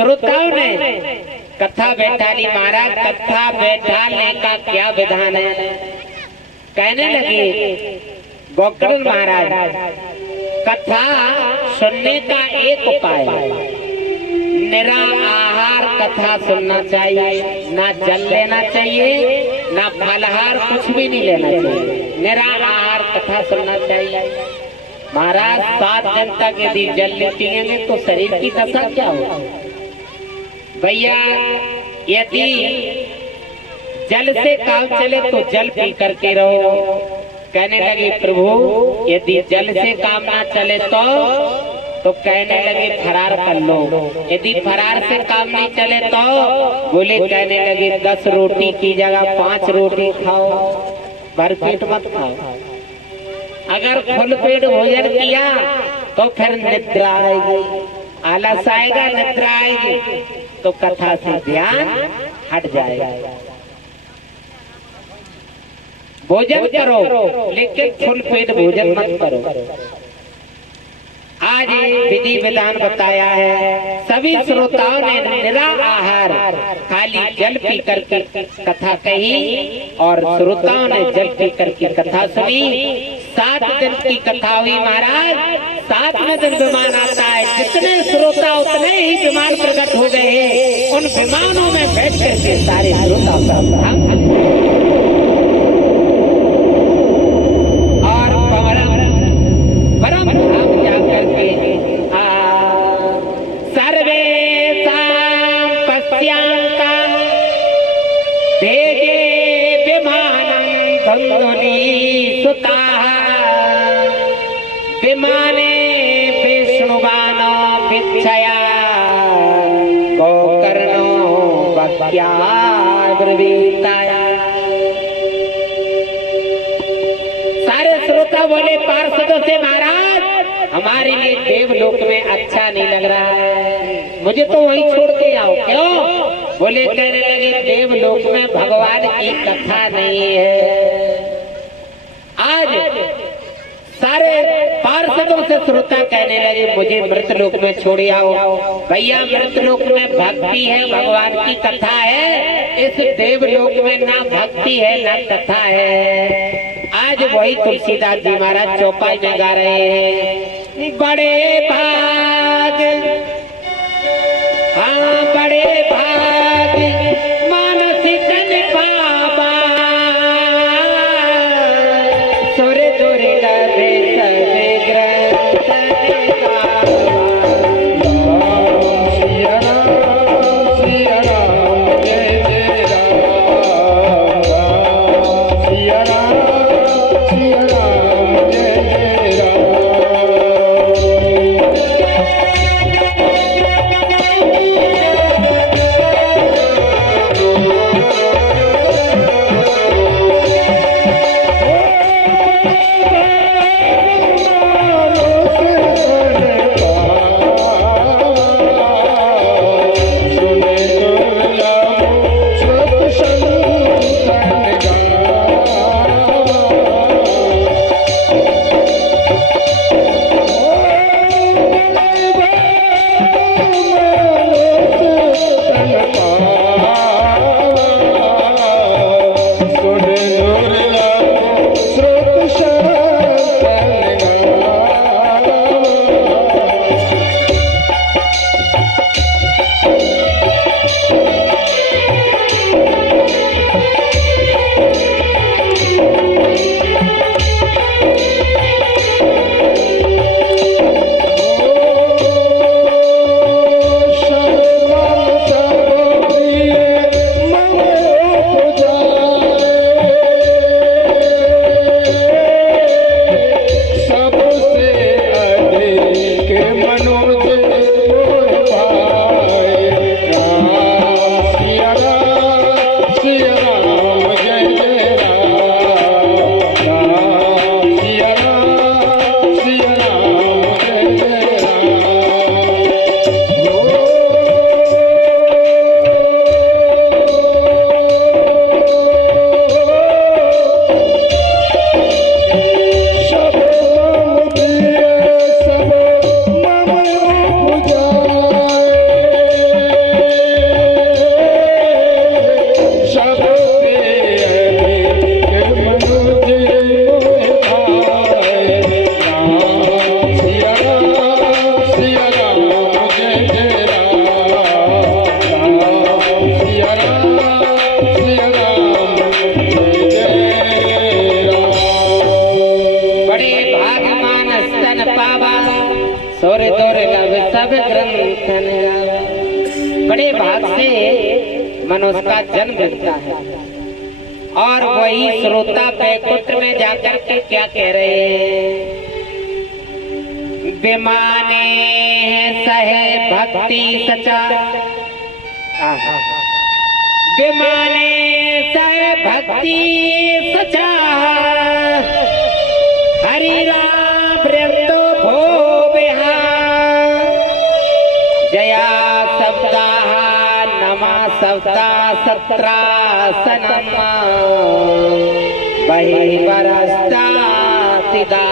श्रोताओं ने कथा बैठाली। महाराज कथा बैठाने का क्या विधान है? कहने लगे गोकर्ण महाराज, कथा सुनने का एक उपाय, निराहार कथा सुनना चाहिए, ना जल लेना चाहिए, ना फलहार, कुछ भी नहीं लेना चाहिए, निराहार कथा सुनना चाहिए। महाराज 7 दिन तक यदि जल नहीं पिएंगे तो शरीर की दशा क्या होगी? भैया यदि जल से काम चले तो जल पी करके रहो। कहने लगे प्रभु यदि जल से काम ना चले तो कहने लगे फरार कर लो। यदि फरार से काम नहीं चले तो बोले, कहने लगे 10 रोटी की जगह 5 रोटी खाओ, भर पेट मत खाओ। अगर फुल पेट भोजन किया तो फिर निद्रा आएगी, आलस आएगा, निद्रा आएगी, तो कथा से ध्यान हट जाएगा। भोजन करो लेकिन फुल पेट भोजन मत करो। आज विधि विधान बताया है। सभी श्रोताओं ने निराहार खाली जल पी करके कथा कही और श्रोताओं ने जल पी करके कथा सुनी। 7 दिन की कथा हुई महाराज। 7वें दिन विमान आता है। जितने श्रोता उतने ही विमान प्रकट हो गए। उन विमानों में बैठ करके सारे श्रोता परम धाम जा करके सर्वे पश्यांका देगे विमानं धंधुली सुता विमाने विष्णुवानो भिक्षया गोकर्णो भक्त्या ब्रवीताया। सारे श्रोता बोले पार्षदों से, महाराज हमारे लिए देवलोक में अच्छा नहीं लग रहा है, मुझे तो वहीं छोड़ के आओ। क्यों? बोले, कहने लगे देवलोक में भगवान की कथा नहीं है। आज सारे पार्षदों से श्रोता कहने लगे मुझे मृतलोक में छोड़ आओ। भैया मृतलोक में भक्ति है, भगवान की कथा है। इस देवलोक में ना भक्ति है ना कथा है। आज वही तुलसीदास जी महाराज चौपाई में गा रहे हैं, बड़े भाग, हाँ बड़े भाग मानसी तन बाबा, सुर दुर्लभ सब ग्रंथ देखन जावे। बड़े भाग से मनुष्य का जन्म मिलता है और वही श्रोता बैकुंठ में जाकर के क्या कह रहे हैं, बेमाने सहे भक्ति सचा, बेमाने सहे भक्ति सचा, हरि राम प्रेम तो भो बिहार, जया सब्दा नमा सब्दा सत्रासनम, वही बरसता सिदा।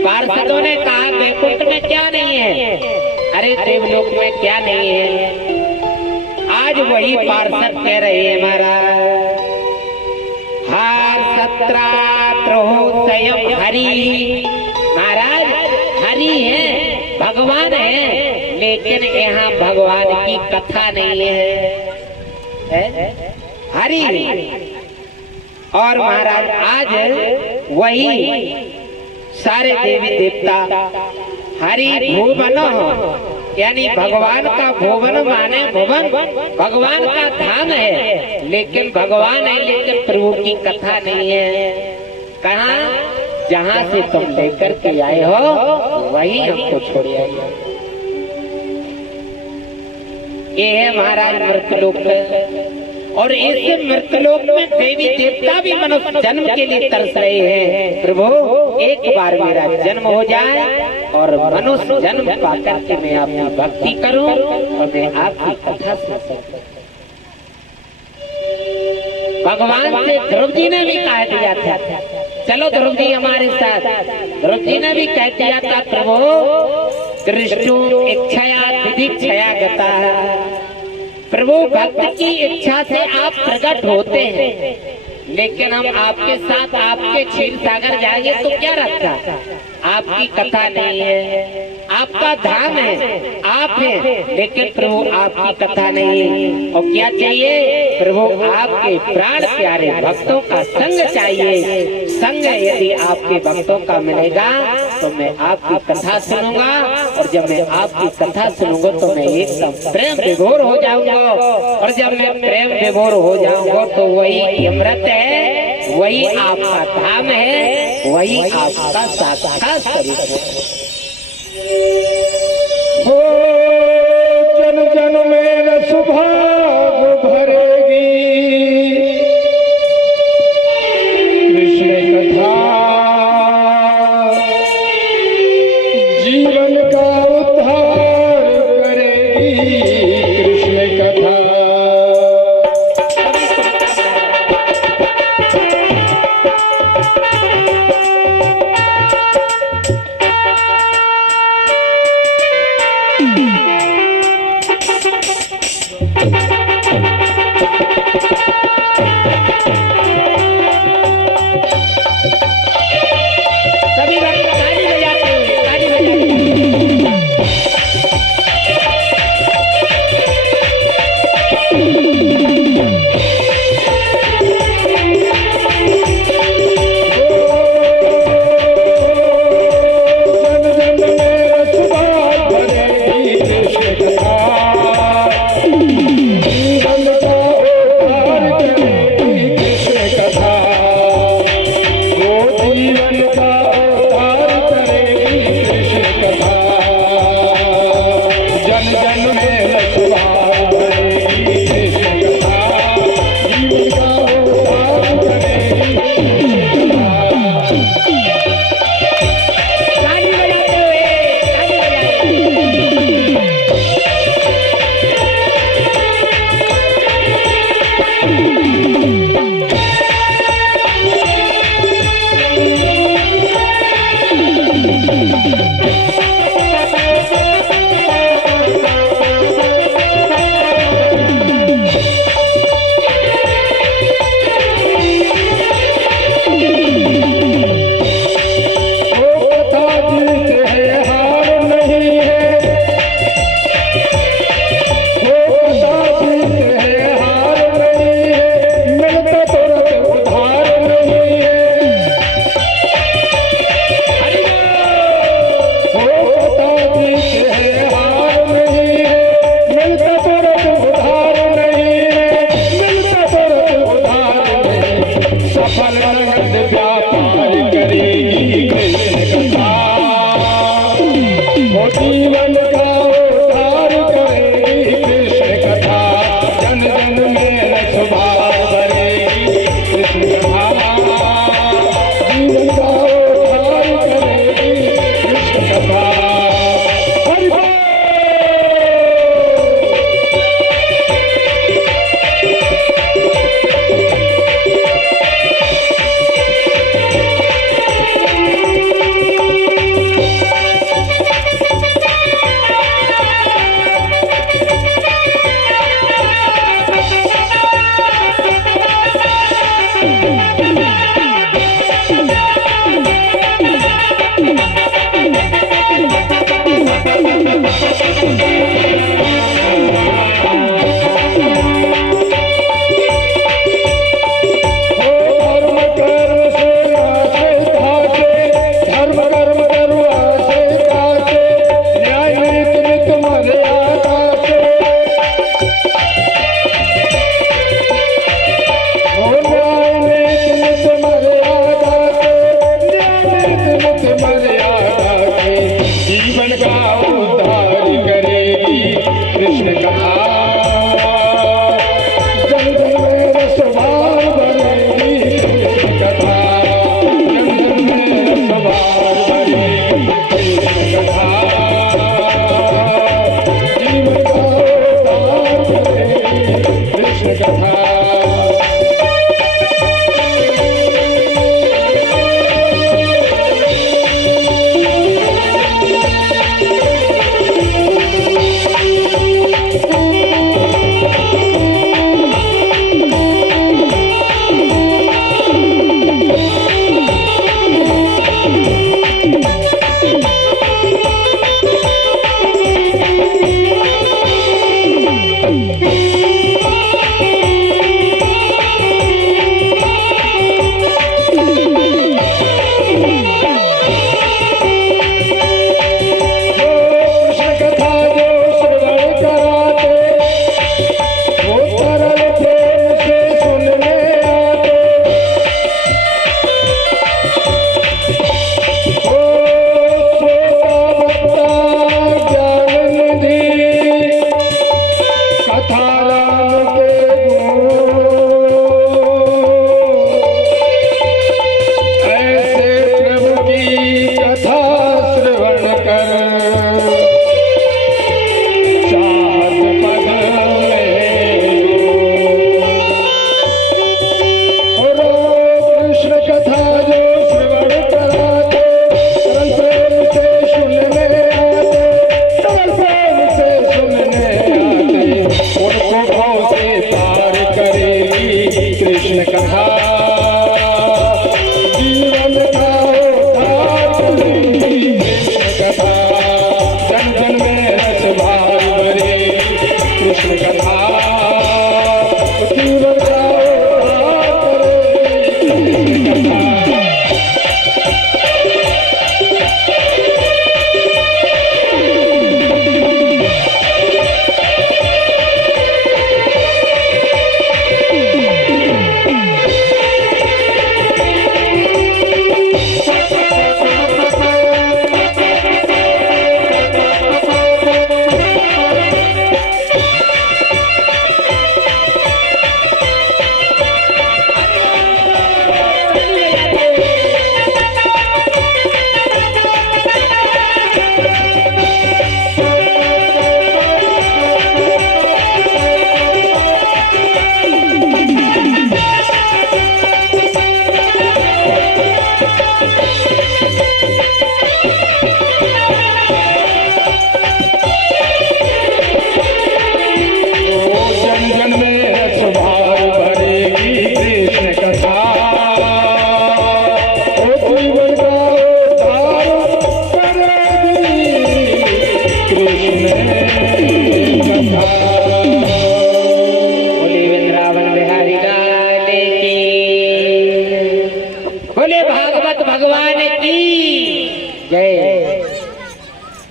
पार्षदों ने कहा बैकुंठ में क्या नहीं है, अरे देवलोक में क्या नहीं है। आज वही पार्षद कह रहे हैं महाराज, हार सत्रात्रो स्वयं हरि, महाराज हरि है, भगवान है, लेकिन यहाँ भगवान की कथा नहीं है, हरि। और महाराज आज वही सारे देवी देवता हरि भुवन, यानी भगवान का भुवन माने भुवन, भगवान का धाम है, लेकिन भगवान है लेकिन प्रभु की कथा नहीं है। कहाँ, जहाँ से तुम लेकर के आए हो वही हमको छोड़ आए। ये है महाराज मृतलोक, और इस मृतलोक में देवी देवता भी मनुष्य जन्म के लिए तरस रहे हैं। प्रभु एक बार मेरा जन्म हो जाए और मनुष्य जन्म पाकर के मैं आपकी भक्ति करूं और मैं आपकी कथा सुन सकूं। भगवान से ध्रुव जी ने भी कह दिया था, चलो ध्रुव जी हमारे साथ। ध्रुव जी ने भी कह दिया था, प्रभु कृष्ण इच्छया दिदीक्षया गता, प्रभु भक्त की इच्छा से आप प्रकट होते हैं, लेकिन हम आपके साथ आपके क्षीर सागर जाएंगे तो क्या रखता, आपकी कथा नहीं है, आपका धाम है, आप हैं, लेकिन प्रभु आपकी कथा नहीं। और क्या चाहिए प्रभु, आपके प्राण प्यारे भक्तों का संग चाहिए। संग यदि आपके भक्तों का मिलेगा तो मैं आपकी कथा सुनूंगा, और जब मैं आपकी कथा सुनूंगा तो मैं एकदम प्रेम विभोर हो जाऊंगा, और जब मैं प्रेम विभोर हो जाऊंगा तो वही अमृत है, वही आपका धाम है, वही आपका साक्षात स्वरूप है। हो जन जन में सुभाग भरेगी कृष्ण कथा, जीवन का उद्धार करेगी कृष्ण कथा।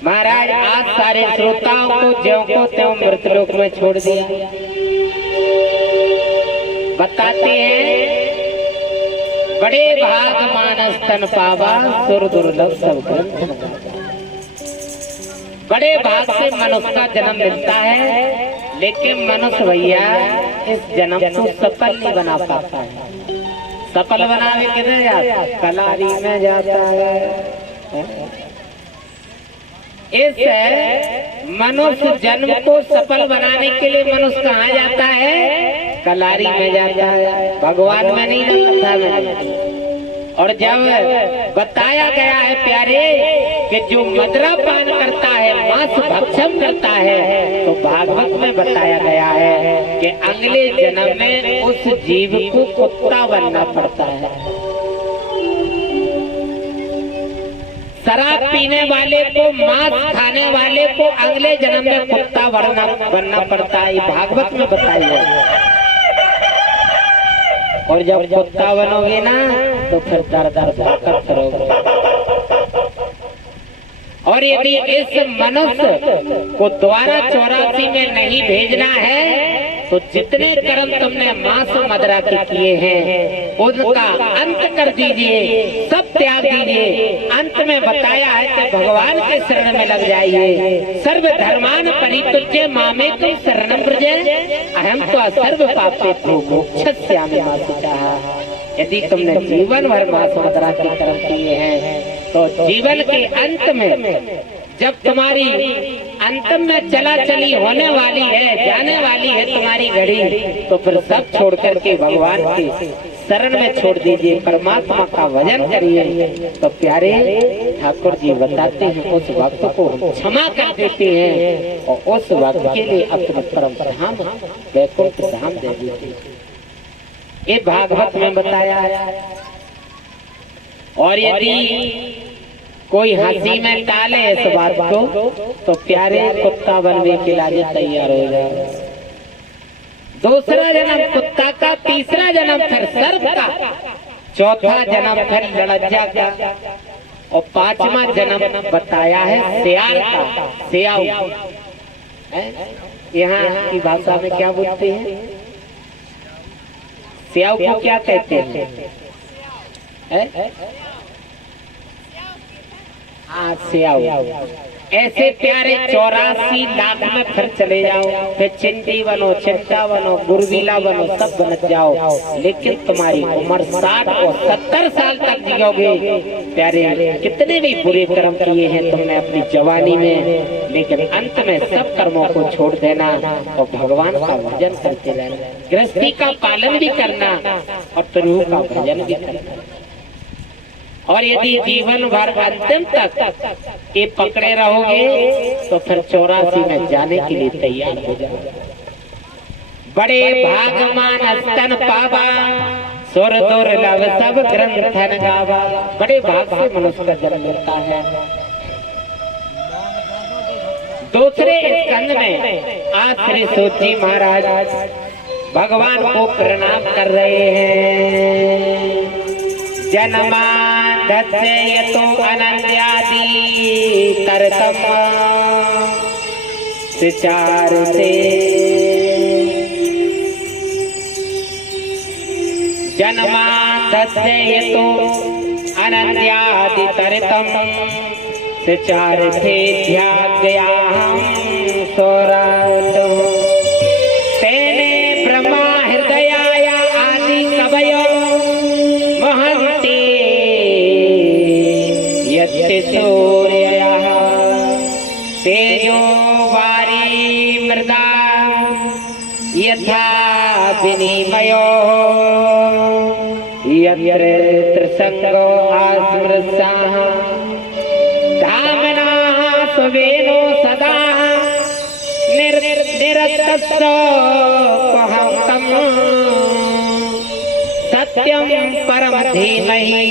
महाराज आज सारे श्रोताओं को ज्यों को त्यों मृतलोक में छोड़ दिया। बताते हैं बड़े भाग मानस तन पावा सुर दुर्लभ सब ग्रंथ। बड़े भाग से मनुष्य का जन्म मिलता है, लेकिन मनुष्य भैया इस जन्म को सफल नहीं बना पाता है। सफल बनावे किधर जाता है? कलारी में जाता है। इस मनुष्य जन्म को सफल बनाने के लिए मनुष्य कहाँ जाता है? कलारी में जाता है, भगवान में नहीं जाता है। और जब बताया गया है प्यारे कि जो मदरा पान करता है, मांस भक्षण करता है, तो भागवत में बताया गया है कि अगले जन्म में उस जीव को कुत्ता बनना पड़ता है। शराब पीने वाले को, मांस खाने वाले को अगले जन्म में कुत्ता बनना पड़ता है, भागवत में बताइए। और जब कुत्ता बनोगे ना तो फिर दर दर भाकर फिरोगे। और यदि इस मनुष्य को द्वारा 84 में नहीं भेजना है तो जितने कर्म तुमने मांस मदिरा के किए हैं उनका अंत कर दीजिए, सब त्याग दीजिए। अंत में बताया है कि भगवान के शरण में लग जाइए। सर्व धर्मान परित्यज्य मामेकं शरणं व्रज अहम तो सर्व पापेभ्यो मोक्षयिष्यामि मा शुचः। यदि तुमने जीवन भर मांस मदिरा के कर्म किए हैं तो जीवन के अंत में जब तुम्हारी अंतम में चला चली होने वाली है, जाने वाली है तुम्हारी घड़ी, तो फिर सब छोड़ करके भगवान के शरण में छोड़ दीजिए, परमात्मा का भजन करिए। तो प्यारे ठाकुर जी बताते हैं उस वक्त को क्षमा कर देते हैं और उस वक्त के लिए अपने परम धाम वैकुंठ धाम दे देते हैं। ये भागवत में बताया है। और यदि कोई हंसी में टाले इस बात को तो प्यारे कुत्ता बनने के लिए तैयार हो जाए। दूसरा जन्म कुत्ता का, तीसरा जन्म फिर सर्प का, चौथा जन्म फिर लड़ज्जा का और पांचवा जन्म बताया है सियार का, सियाऊ। यहाँ की भाषा में क्या बोलते हैं? सियाऊ को क्या कहते हैं? हाँ, सियाऊ। ऐसे प्यारे 84 लाख में फिर चले जाओ, फिर चिंटी बनो, चिंता बनो, गुरविला बनो, सब बन जाओ, लेकिन तुम्हारी उम्र 60 और 70 साल तक जियोगे। प्यारे कितने भी बुरे कर्म किए हैं तुमने अपनी जवानी में, लेकिन अंत में सब कर्मों को छोड़ देना और भगवान का भजन करते रहना, गृहस्थी का पालन भी करना और प्रभु का भजन भी करना। और यदि जीवन भर अंतिम तक ये पकड़े रहोगे तो फिर 84 में जाने के लिए तैयार हो जाओ। बड़े भागमान स्तन पावा, सुर दुर्लभ सब ग्रंथन गावा। बड़े भाग से मनुष्य का जन्म मिलता है। दूसरे स्कंद में आज श्री सूत जी महाराज भगवान को प्रणाम कर रहे हैं। जन्मांधस्य यतो अनन्यादि तरतम सिचार से। जन्मांधस्य यतो अनन्यादि तरतम सिचार से ध्यागयाहं सोरातो। तेने ब्रह्मा हृदयाय आदि कवयो सूर्यः तेजो वारी मृदा यथा विनिमयो यत्र त्रिसंगो आस्मृतः धामनाः स्वेनो सदा निरतस्य पहंतम् सत्यं परम धीमहि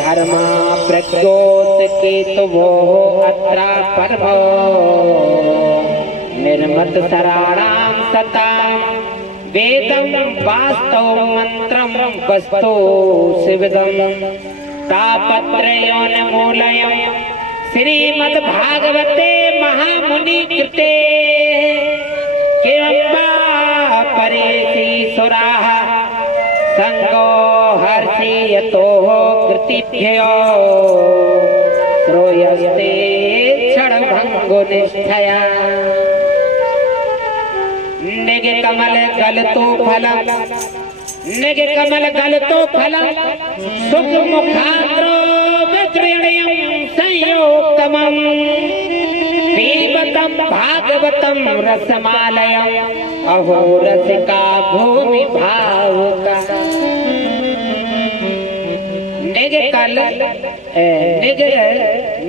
धर्मा प्रज्ञोत केतवो अत्रा परमो निर्मत सराणां सतां वेदं वास्तव मंत्रं वस्तु शिवदं तापत्रयोन्मूलयं श्रीमद्भागवते महामुनि कृते किमपा परेशि सुराः संगो हर्षि यतो कृतिभ्यो श्रूयस्ते क्षणभंगो निष्ठया। निग कमल गलतो फलम, निग कमल गलतो फलम सुख मुखाग्रो वित्रयणयं संयोक्तमं पीबतं भागवतं रसमालयं अहो रसिका भूमि भावुका।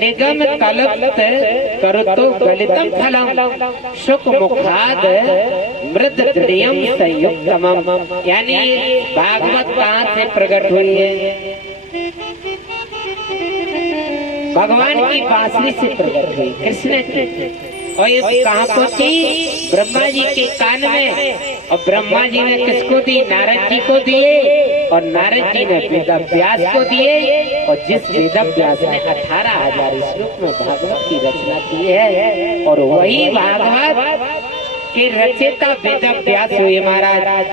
निगम कल्प करुतो गलितम फलम सुख मुखाद मृद दृढ़यम संयुक्तमम। यानी भागवत कहाँ से प्रकट हुई है? भगवान की बांसुरी से प्रकट हुई कृष्ण की। और ये कहाँ पहुंची? ब्रह्मा जी के कान में। और ब्रह्मा जी ने किसको दी? नारद जी को दिए। और नारद जी ने वेद व्यास को दिए। और जिस वेद व्यास ने 18,000 श्लोक में भागवत की रचना की है, और वही भागवत के रचयिता वेद व्यास हुए महाराज।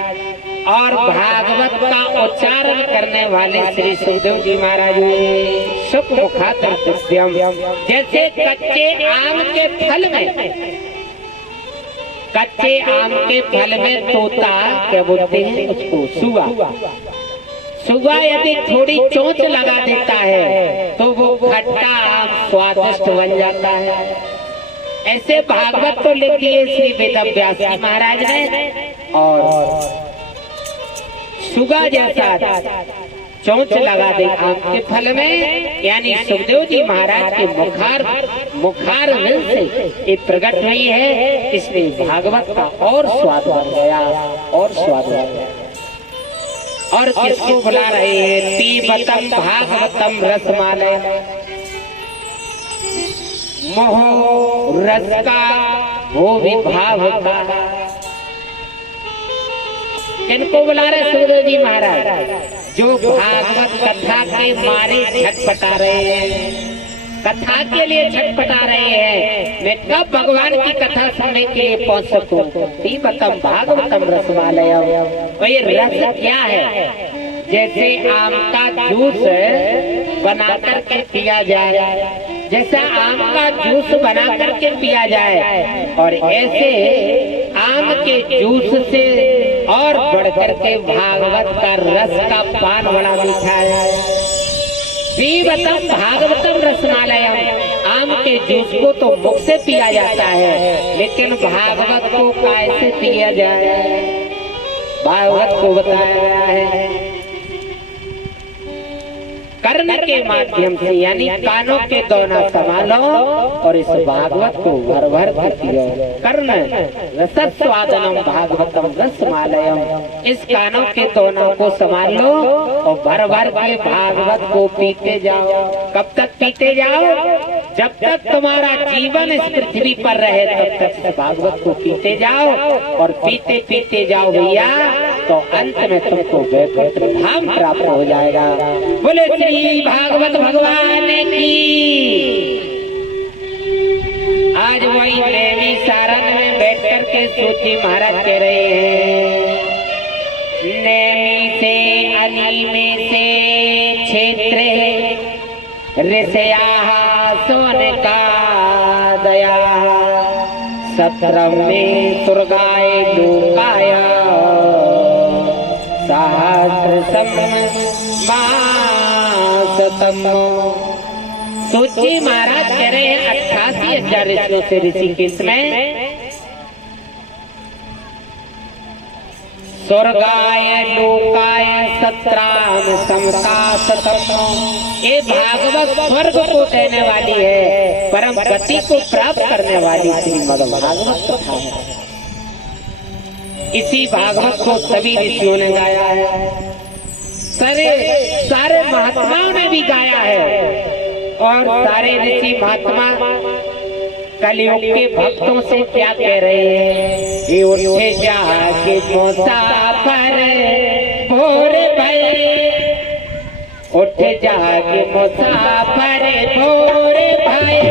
और भागवत का उच्चारण करने वाले श्री सुखदेव जी महाराज हुए। सुख मुखातर दिव्यम, जैसे कच्चे आम के फल में, कच्चे आम के फल में तोता क्या बोलते हैं उसको? सुगा। सुगा यदि थोड़ी चोंच लगा देता है तो वो खट्टा आम स्वादिष्ट बन जाता है। ऐसे भागवत को लिखी है श्री वेद व्यास जी महाराज ने। और सुगा जैसा चोंच लगा दे आम के फल में, यानी सुखदेव जी महाराज के मुखार से ये प्रकट हुई है। इसलिए भागवत का और स्वाद बढ़ गया, और स्वाद बढ़ गया। और किसको बुला रहे हैं? पीबतम भागवतम रसमालय, मोह रस का वो विभाव का। इनको बुला रहे सुखदेव जी महाराज, जो भागवत कथा के मारे छटपटा रहे हैं, कथा के लिए छटपटा रहे हैं। मैं कब भगवान की कथा सुनने के लिए पहुंच सकूं? पीबतम भागवतम रसमालय। ये रस क्या है? जैसे आम का जूस बना करके पिया जाए, जैसा आम का जूस बना करके पिया जाए, और ऐसे आम के जूस से और बढ़कर के भागवत का रस का पान बड़ा मीठा है। पीबतम भागवतम रसमालयम। आम के जूस को तो मुख से पिया जाता है, लेकिन भागवत को कैसे पिया जाए? भागवत को बताया गया है कर्ण के माध्यम से, यानी कानों के दोना संभालो और इस भागवत को भर भर कर पियो। कर्ण रसस्वादनम भागवतम रसमालयम। इस कानों के दोनों को संभाल लो और भर भर के भागवत को पीते जाओ। कब तक पीते जाओ? जब तक तुम्हारा जीवन इस पृथ्वी पर रहे तब तक इस भागवत को पीते जाओ। और पीते पीते जाओ भैया, तो अंत में तुमको वैकुंठ धाम प्राप्त हो जाएगा। बोले श्री भागवत भगवान की। आज वही नैमी सारण में बैठ कर के सूची महाराज कह रहे हैं, नैमी से अली में से क्षेत्र ऋषया सोन का दया, सत्रम में तुर्गाए लोकाया, सहस्र सूची महाराज कह रहे हैं 88,000 ऋषियों से ऋषिकेश में स्वर्गाय लोकाय सत्राम समता सतम। ये भागवत स्वर्ग को देने वाली है, परम गति को प्राप्त करने वाली श्रीमद् भागवत कथा है। इसी भागवत को सभी ऋषियों ने गाया है, सारे महात्माओं ने भी गाया है। और सारे ऋषि महात्मा कलयुग के भक्तों से क्या कह रहे हैं? उठे जाके मुसाफिर भोर भये, उठ जाके मुसाफिर भोर भये,